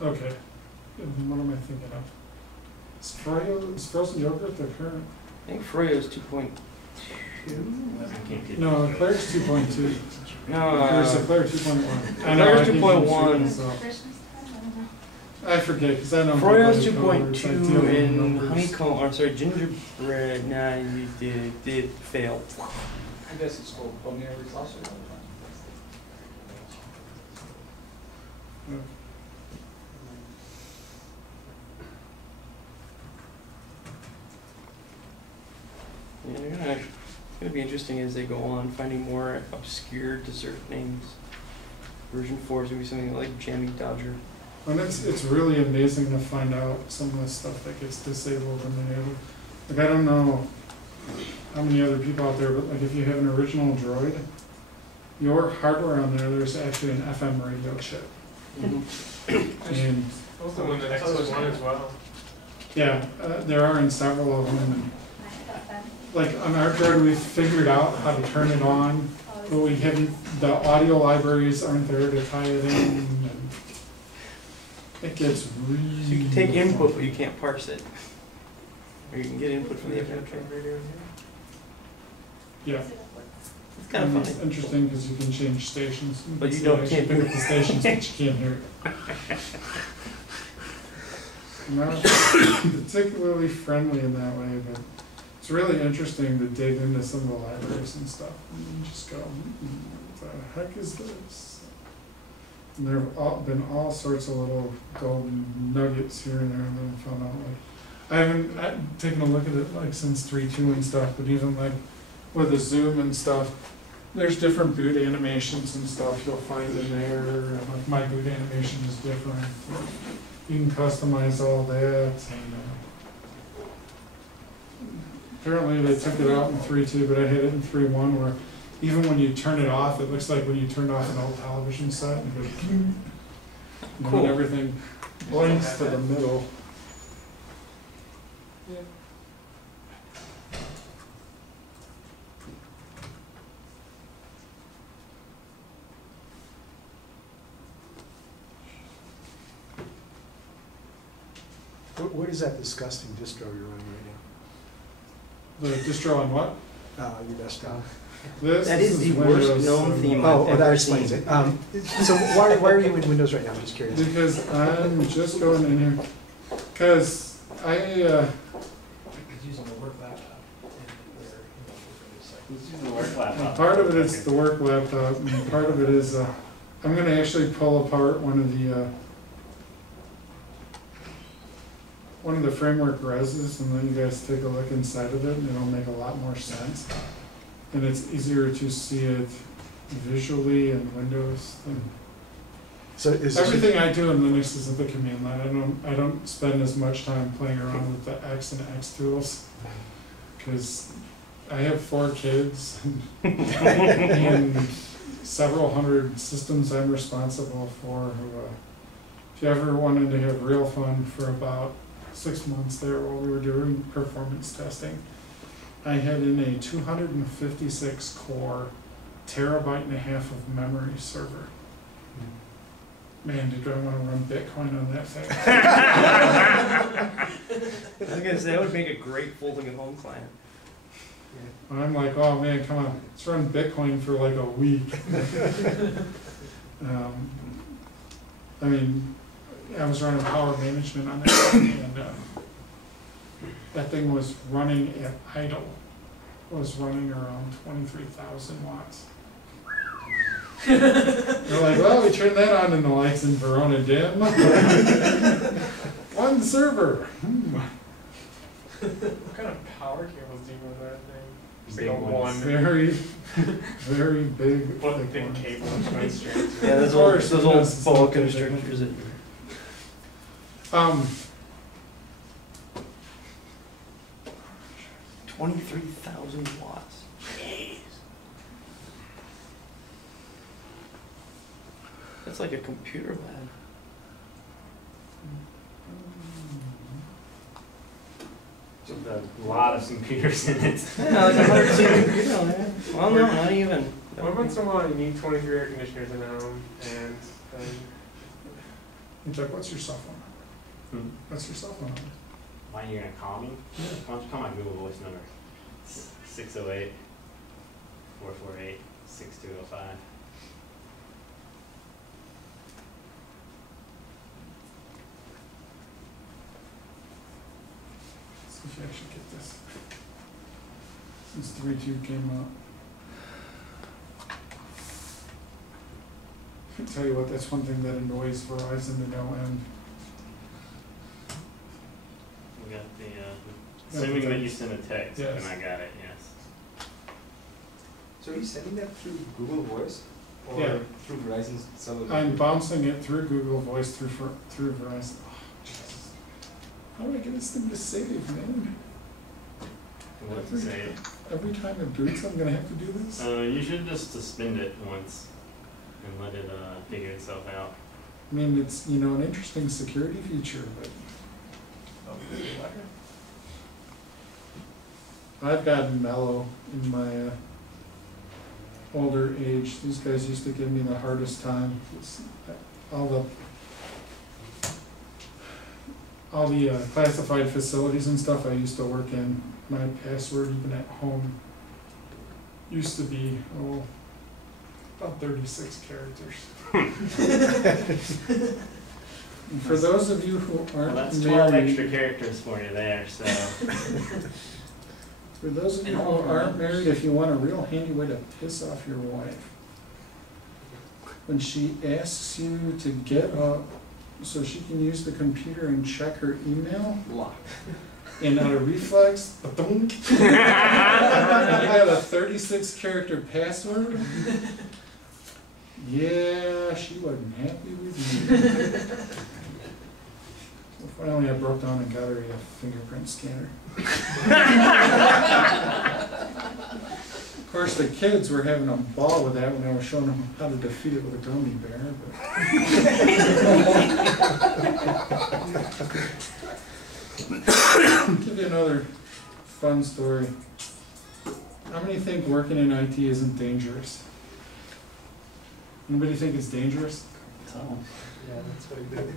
Okay. What am I thinking of? Is frozen yogurt the current? I think Froyo's 2.2. No, Claire's 2.2. No, There's a Claire 2.1. Claire's 2.1. I forget because I don't. Froyo's 2.2 and honeycomb, or sorry, gingerbread. Nah, you did fail. I guess it's called Bonnier Cluster. Yeah, it's gonna be interesting as they go on, finding more obscure dessert names. Version 4 is gonna be something like Jammy Dodger. And it's really amazing to find out some of the stuff that gets disabled in the neighborhood. Like I don't know how many other people out there, but like if you have an original Droid, your hardware on there's actually an FM radio chip. Mm-hmm. And Also in the Nexus one as well. yeah, there are in several of them. And like on our Droid, we figured out how to turn it on, but we haven't. The audio libraries aren't there to tie it in. And it gets really. So you can take input, but you can't parse it. Or you can get input from the FM. Yeah. It's kind of funny. It's interesting because you can change stations. But you can't can't pick up the stations, but you can't hear it. Not particularly friendly in that way, but it's really interesting to dig into some of the libraries and stuff. And you just go, what the heck is this? And there have been all sorts of little golden nuggets here and there, and then I found out like I've taken a look at it like since 3.2 and stuff, but even like with the zoom and stuff, there's different boot animations and stuff you'll find in there. And like my boot animation is different. You can customize all that. And apparently they took it out in 3.2, but I had it in 3.1 where even when you turn it off, it looks like when you turned off an old television set. And it goes, Cool. and everything blinks to the middle. Yeah. What is that disgusting distro you're running The distro on what? right now? Your desktop. That is the Windows, worst GNOME theme Oh, I've that ever explains seen. it. So why are you in Windows right now? I'm just curious. Because I'm just going in here. Because I, He's using the work laptop. Who's using the work laptop? part of it is the work laptop, and part of it is, I'm going to actually pull apart one of the framework reses, and then you guys take a look inside of it, and it'll make a lot more sense. And it's easier to see it visually in Windows than So is everything I do in Linux is at the command line. I don't spend as much time playing around with the X and X tools because I have 4 kids and several hundred systems I'm responsible for. If you ever wanted to have real fun for about 6 months there while we were doing performance testing, I had in a 256 core, 1.5 TB of memory server. Man, did I want to run Bitcoin on that thing? I was gonna say that would make a great folding at home client. I'm like, oh man, come on, let's run Bitcoin for like a week. I mean, I was running power management on that thing, and that thing was running at idle. It was running around 23,000 watts. They're like, well, we turned that on and the lights in Verona dim. One server. What kind of power cables do you run that thing? Just Big like a ones. one Very, very big. foot thick thick ones. cable that's running straight. Yeah, Of course, those it old does. boa constrictors that 23,000 watts. Jeez. That's like a computer lab. Just a lot of computers in it. Yeah, like 100 seat computer lab. Well, no, not even. Well, once in a while you need 23 air conditioners in a home, and then Hey Chuck, what's your cell phone number? Hmm. What's your cell phone number? Why are you gonna call me? Yeah. Why don't you call my Google Voice number? 608 448 6205. See if you actually get this. Since 3.2 came out. I can tell you what, that's one thing that annoys Verizon to no end. We got the, the assuming that you text. sent a text, Yes. and I got it, yes. So are you sending that through Google Voice? Or Yeah. through Verizon's cellular? I'm bouncing it through Google Voice through Verizon. Oh, Jesus. How do I get this thing to save, man? What to say? Every time it boots, I'm gonna have to do this? You should just suspend it once and let it figure itself out. I mean, it's, you know, an interesting security feature, but I've gotten mellow in my older age. These guys used to give me the hardest time. It's, all the classified facilities and stuff I used to work in, my password even at home used to be, about 36 characters. And for those of you who Well, aren't that's 12 married, extra characters for you there, so. for those of you who aren't married, if you want a real handy way to piss off your wife, when she asks you to get up so she can use the computer and check her email, Lock. and out of reflex, ba-thunk, and you got a 36 character password, yeah, she wasn't happy with me. So finally I broke down and got her a fingerprint scanner. Of course, the kids were having a ball with that when I was showing them how to defeat it with a gummy bear. But give you another fun story. How many think working in IT isn't dangerous? Anybody think it's dangerous? Yeah, that's what I do.